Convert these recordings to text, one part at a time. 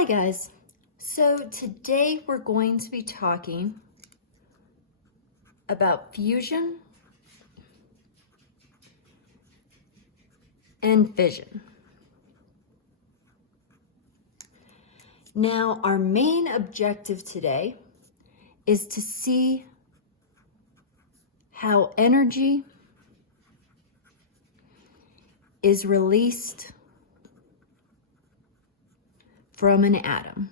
Hi guys, so today we're going to be talking about fusion and fission. Now our main objective today is to see how energy is released from an atom.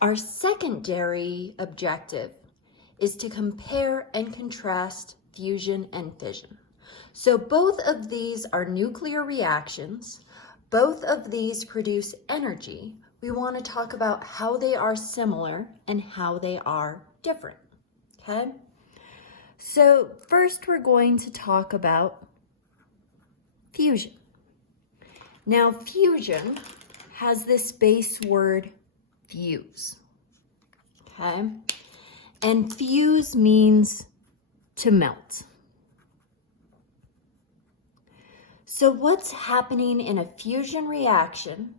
Our secondary objective is to compare and contrast fusion and fission. So both of these are nuclear reactions. Both of these produce energy. We want to talk about how they are similar and how they are different, okay? So first we're going to talk about fusion. Now fusion has this base word fuse, okay? And fuse means to melt. So what's happening in a fusion reaction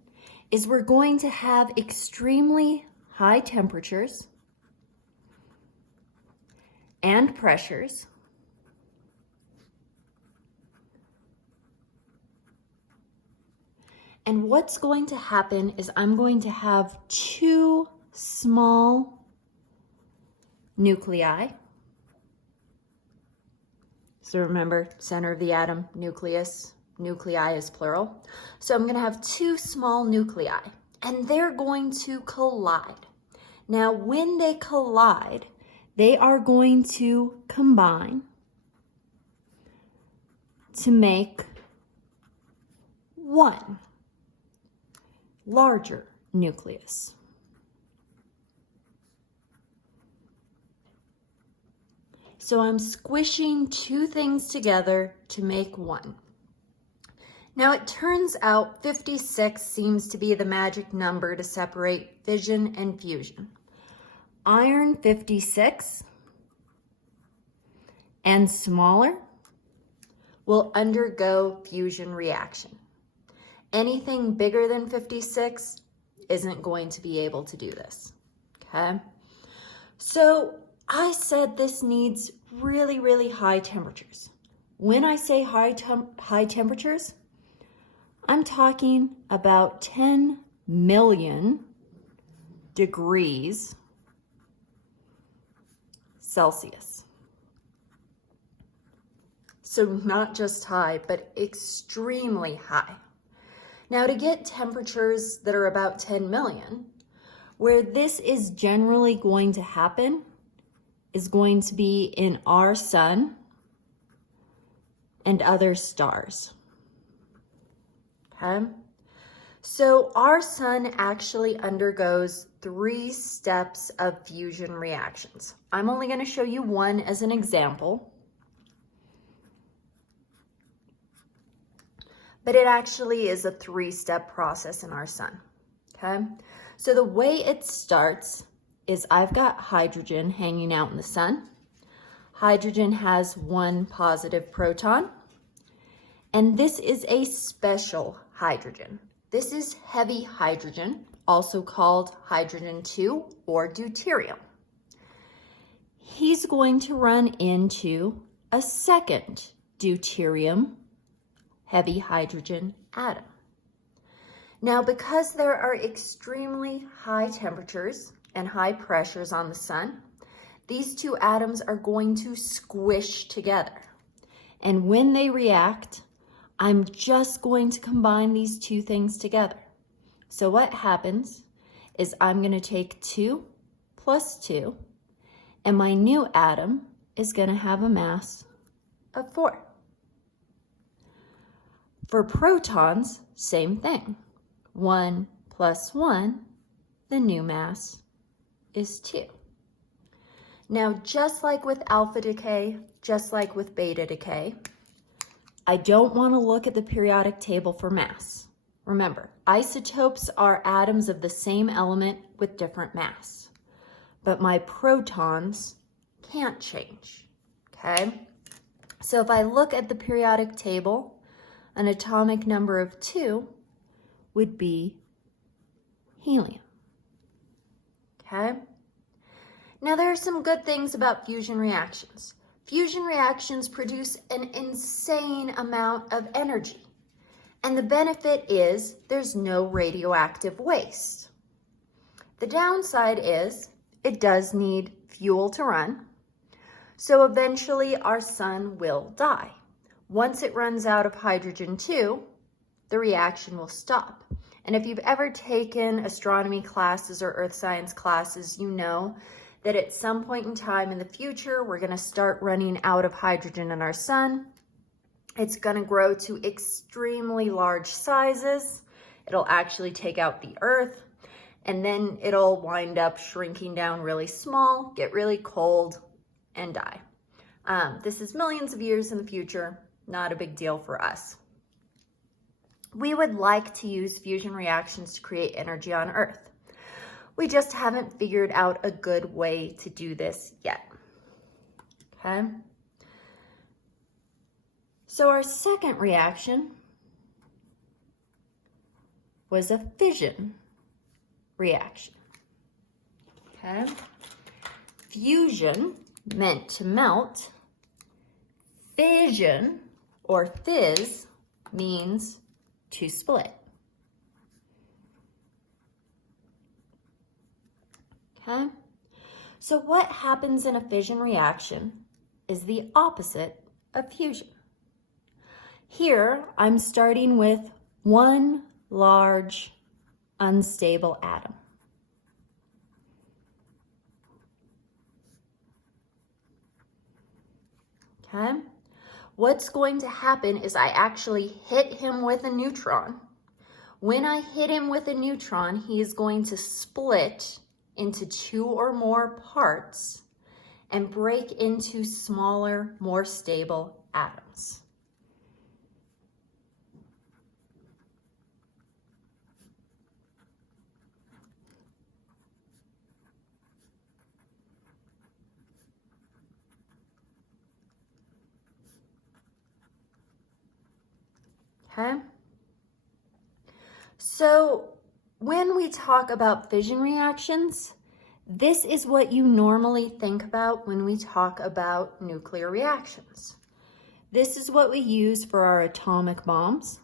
is we're going to have extremely high temperatures and pressures, and what's going to happen is I'm going to have two small nuclei. So remember, center of the atom, nucleus, nuclei is plural. So I'm going to have two small nuclei, and they're going to collide. Now, when they collide, they are going to combine to make one larger nucleus. So I'm squishing two things together to make one. Now it turns out 56 seems to be the magic number to separate fission and fusion. Iron 56 and smaller will undergo fusion reaction. Anything bigger than 56 isn't going to be able to do this, okay? So I said this needs really, really high temperatures. When I say high temperatures, I'm talking about 10 million degrees Celsius. So not just high, but extremely high. Now to get temperatures that are about 10 million, where this is generally going to happen is going to be in our sun and other stars, okay? So our sun actually undergoes 3 steps of fusion reactions. I'm only going to show you one as an example, but it actually is a 3-step process in our sun, okay? So the way it starts is I've got hydrogen hanging out in the sun. Hydrogen has 1 positive proton, and this is a special hydrogen. This is heavy hydrogen, also called hydrogen 2 or deuterium. He's going to run into a second deuterium heavy hydrogen atom. Now, because there are extremely high temperatures and high pressures on the sun, these two atoms are going to squish together. And when they react, I'm just going to combine these two things together. So what happens is I'm going to take 2 plus 2, and my new atom is going to have a mass of 4. For protons, same thing. 1 plus 1, the new mass is 2. Now, just like with alpha decay, just like with beta decay, I don't want to look at the periodic table for mass. Remember, isotopes are atoms of the same element with different mass. But my protons can't change, okay? So if I look at the periodic table, an atomic number of 2 would be helium. Okay? Now there are some good things about fusion reactions. Fusion reactions produce an insane amount of energy. And the benefit is there's no radioactive waste. The downside is it does need fuel to run. So eventually our sun will die. Once it runs out of hydrogen too, the reaction will stop. And if you've ever taken astronomy classes or earth science classes, you know that at some point in time in the future, we're going to start running out of hydrogen in our sun. It's going to grow to extremely large sizes. It'll actually take out the earth, and then it'll wind up shrinking down really small, get really cold, and die. This is millions of years in the future, not a big deal for us. We would like to use fusion reactions to create energy on Earth. We just haven't figured out a good way to do this yet. Okay? So our second reaction was a fission reaction. Okay? Fusion meant to melt. Fission, or fizz, means to split. Okay? So what happens in a fission reaction is the opposite of fusion. Here, I'm starting with one large unstable atom. Okay? What's going to happen is I actually hit him with a neutron. When I hit him with a neutron, he is going to split into 2 or more parts and break into smaller, more stable atoms. Okay? So when we talk about fission reactions, this is what you normally think about when we talk about nuclear reactions. This is what we use for our atomic bombs.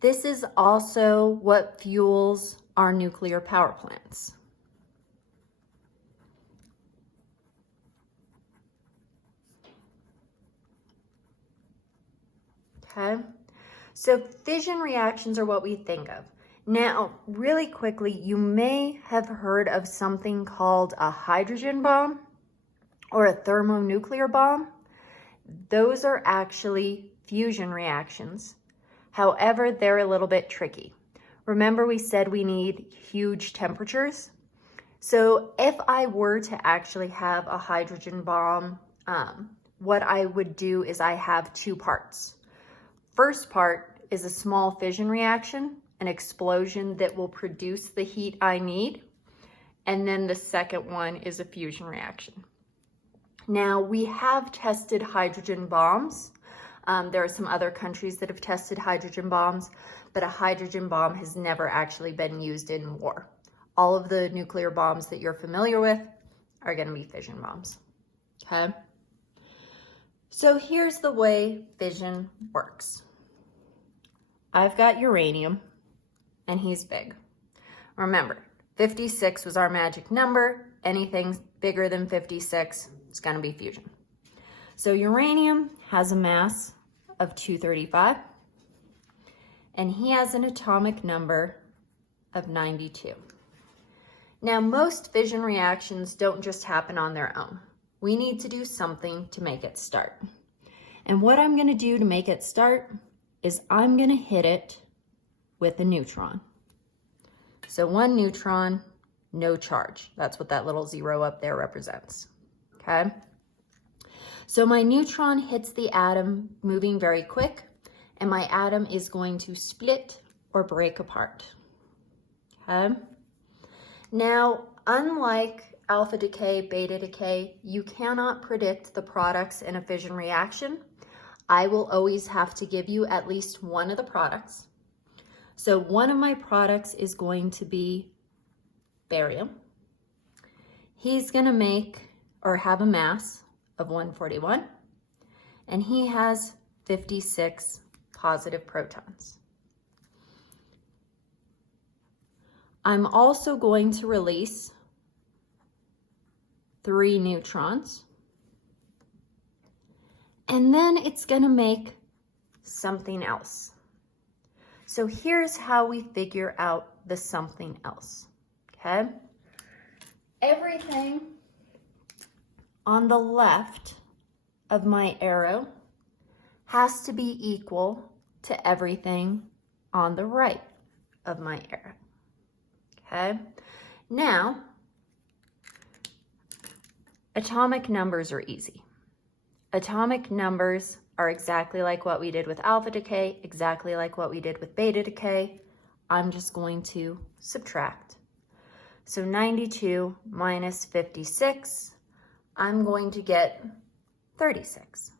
This is also what fuels our nuclear power plants. Okay, so fission reactions are what we think of. Now, really quickly, you may have heard of something called a hydrogen bomb or a thermonuclear bomb. Those are actually fusion reactions. However, they're a little bit tricky. Remember we said we need huge temperatures? So if I were to actually have a hydrogen bomb, what I would do is I have 2 parts. First part is a small fission reaction, an explosion that will produce the heat I need. And then the second one is a fusion reaction. Now, we have tested hydrogen bombs. There are some other countries that have tested hydrogen bombs, but a hydrogen bomb has never actually been used in war. All of the nuclear bombs that you're familiar with are going to be fission bombs. Okay? So here's the way fission works. I've got uranium, and he's big. Remember, 56 was our magic number. Anything bigger than 56 is going to be fusion. So uranium has a mass of 235, and he has an atomic number of 92. Now, most fission reactions don't just happen on their own. We need to do something to make it start. And what I'm going to do to make it start is I'm going to hit it with a neutron. So 1 neutron, no charge. That's what that little 0 up there represents. Okay? So my neutron hits the atom moving very quick, and my atom is going to split or break apart. Okay? Now, unlike alpha decay, beta decay, you cannot predict the products in a fission reaction. I will always have to give you at least one of the products. So one of my products is going to be barium. He's going to make or have a mass of 141, and he has 56 positive protons. I'm also going to release 3 neutrons, and then it's going to make something else. So here's how we figure out the something else, okay? Everything on the left of my arrow has to be equal to everything on the right of my arrow, okay? Now, atomic numbers are easy. Atomic numbers are exactly like what we did with alpha decay, exactly like what we did with beta decay. I'm just going to subtract. So 92 minus 56, I'm going to get 36.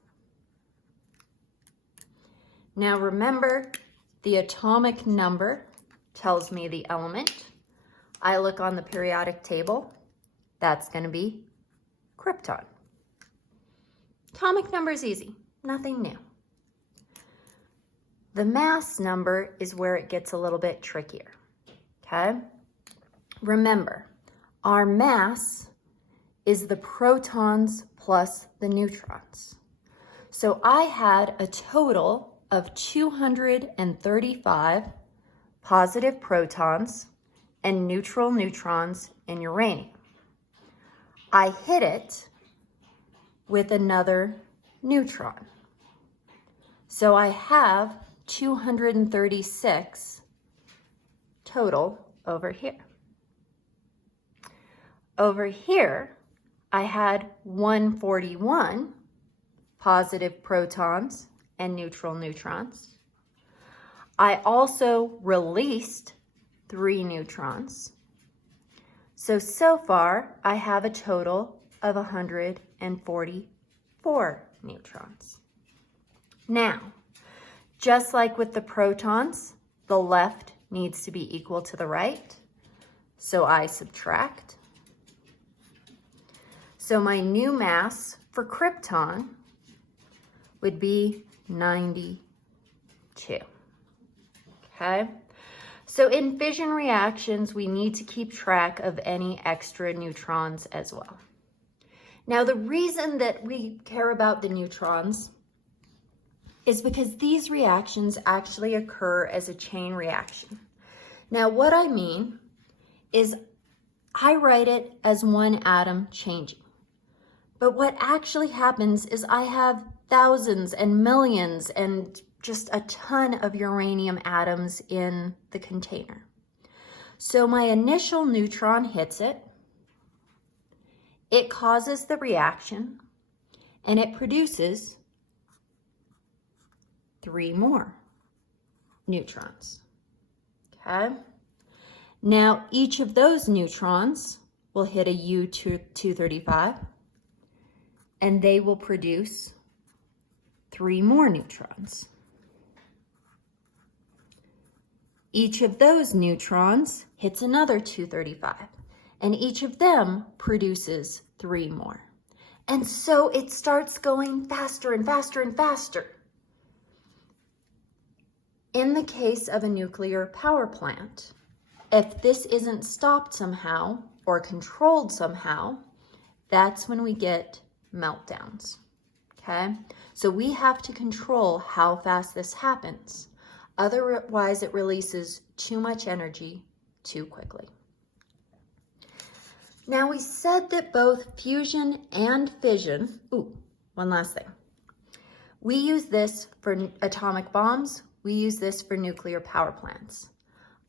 Now remember, the atomic number tells me the element. I look on the periodic table, that's going to be krypton. Atomic number is easy, nothing new. The mass number is where it gets a little bit trickier, okay? Remember, our mass is the protons plus the neutrons. So I had a total of 235 positive protons and neutral neutrons in uranium. I hit it with another neutron. So I have 236 total over here. Over here, I had 141 positive protons and neutral neutrons. I also released 3 neutrons. So far, I have a total of 144 neutrons. Now, just like with the protons, the left needs to be equal to the right. So I subtract. So my new mass for krypton would be 92. Okay? So in fission reactions, we need to keep track of any extra neutrons as well. Now, the reason that we care about the neutrons is because these reactions actually occur as a chain reaction. Now, what I mean is I write it as one atom changing. But what actually happens is I have thousands and millions and just a ton of uranium atoms in the container. So my initial neutron hits it, it causes the reaction, and it produces 3 more neutrons, okay? Now, each of those neutrons will hit a U-235, and they will produce 3 more neutrons. Each of those neutrons hits another 235, and each of them produces 3 more. And so it starts going faster and faster and faster. In the case of a nuclear power plant, if this isn't stopped somehow or controlled somehow, that's when we get meltdowns, okay? So we have to control how fast this happens. Otherwise, it releases too much energy too quickly. Now, we said that both fusion and fission, one last thing. We use this for atomic bombs. We use this for nuclear power plants.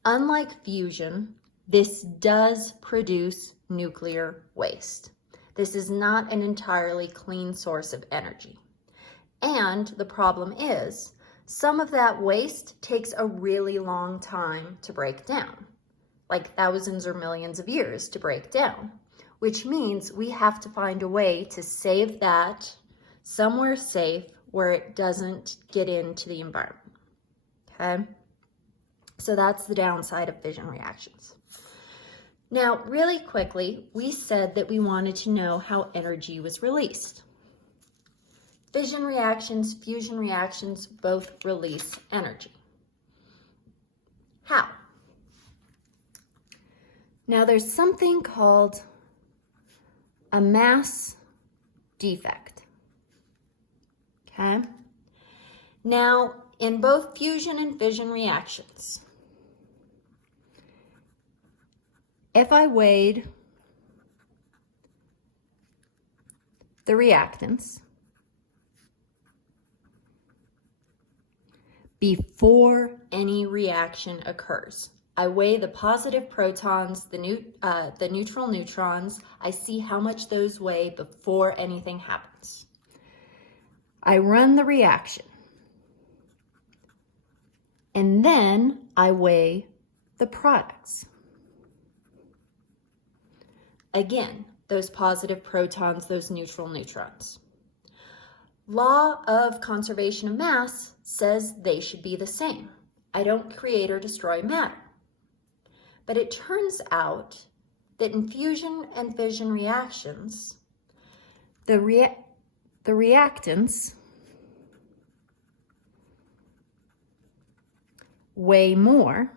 Unlike fusion, this does produce nuclear waste. This is not an entirely clean source of energy. And the problem is, some of that waste takes a really long time to break down, like thousands or millions of years to break down, which means we have to find a way to save that somewhere safe where it doesn't get into the environment, okay? So that's the downside of fission reactions. Now, really quickly, we said that we wanted to know how energy was released. Fission reactions, fusion reactions, both release energy. How? Now, there's something called a mass defect, okay? Now, in both fusion and fission reactions, if I weighed the reactants before any reaction occurs, I weigh the positive protons, the neutral neutrons. I see how much those weigh before anything happens. I run the reaction. And then I weigh the products. Again, those positive protons, those neutral neutrons. Law of conservation of mass says they should be the same. I don't create or destroy matter. But it turns out that in fusion and fission reactions, the reactants weigh more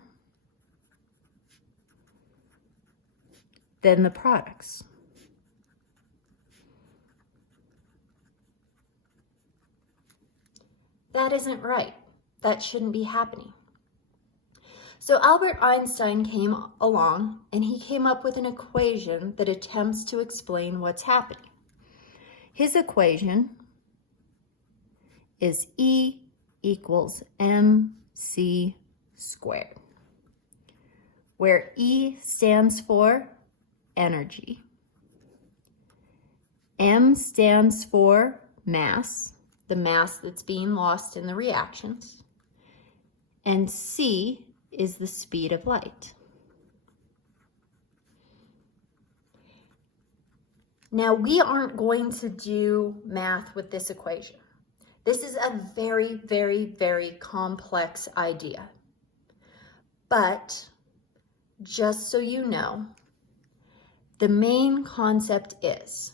than the products. That isn't right. That shouldn't be happening. So Albert Einstein came along and he came up with an equation that attempts to explain what's happening. His equation is E equals mc squared, where E stands for energy, M stands for mass, the mass that's being lost in the reactions, and C is the speed of light. Now, we aren't going to do math with this equation. This is a very, very, very complex idea. But just so you know, the main concept is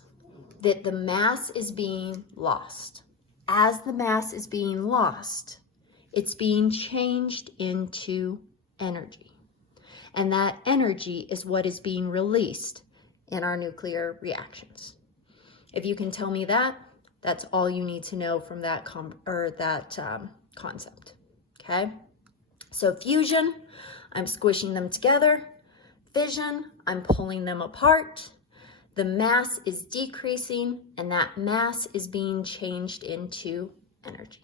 that the mass is being lost. As the mass is being lost, it's being changed into energy. And that energy is what is being released in our nuclear reactions. If you can tell me that, that's all you need to know from that concept, okay? So fusion, I'm squishing them together. Fission, I'm pulling them apart. The mass is decreasing, and that mass is being changed into energy.